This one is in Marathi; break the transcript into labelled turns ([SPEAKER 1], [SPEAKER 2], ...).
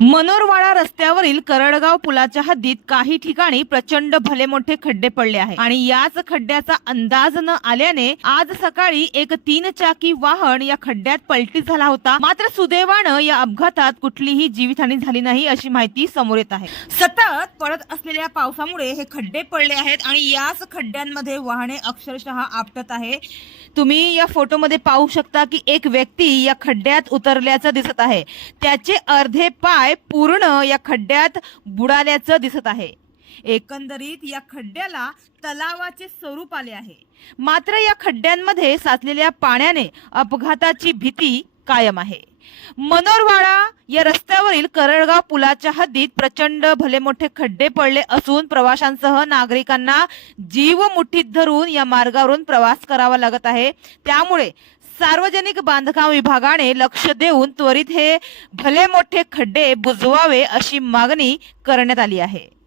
[SPEAKER 1] मनोरवाडा रस्त्यावरील करडगाव पुलाच्या हद्दीत काही ठिकाणी प्रचंड भले मोठे खड्डे पडले आहेत. आणि याच खड्ड्याचा अंदाज न आल्याने आज सकाळी एक तीन चाकी वाहन या खड्ड्यात पलटी झाला होता. मात्र सुदैवानं या अपघातात कुठलीही जीवितहानी झाली नाही अशी माहिती समोर येत आहे. सतत पडत असलेल्या पावसामुळे हे खड्डे पडले आहेत आणि याच खड्ड्यांमध्ये वाहने अक्षरशः आपटत आहे. तुम्ही या फोटोमध्ये पाहू शकता की एक व्यक्ती या खड्ड्यात उतरल्याचं दिसत आहे. त्याचे अर्धे पाय पाय पूर्ण या खड्ड्यात बुडाल्याचं दिसत आहे. एकंदरीत या खड्ड्याला तलावाचे स्वरूप आले आहे. मात्र या खड्ड्यांमध्ये साचलेल्या पाण्याने अपघाताची भीती कायम आहे. मनोरवाडा या रस्त्यावरील करळगाव पुलाच्या हद्दीत प्रचंड भले मोठे खड्डे पडले असून प्रवाशांसह नागरिकांना जीव मुठीत धरून या मार्गावरून प्रवास करावा लागत आहे. त्यामुळे सार्वजनिक बांधकाम विभागाने लक्ष देऊन त्वरित हे भले मोठे खड्डे बुजवावे अशी मागणी करण्यात आली आहे.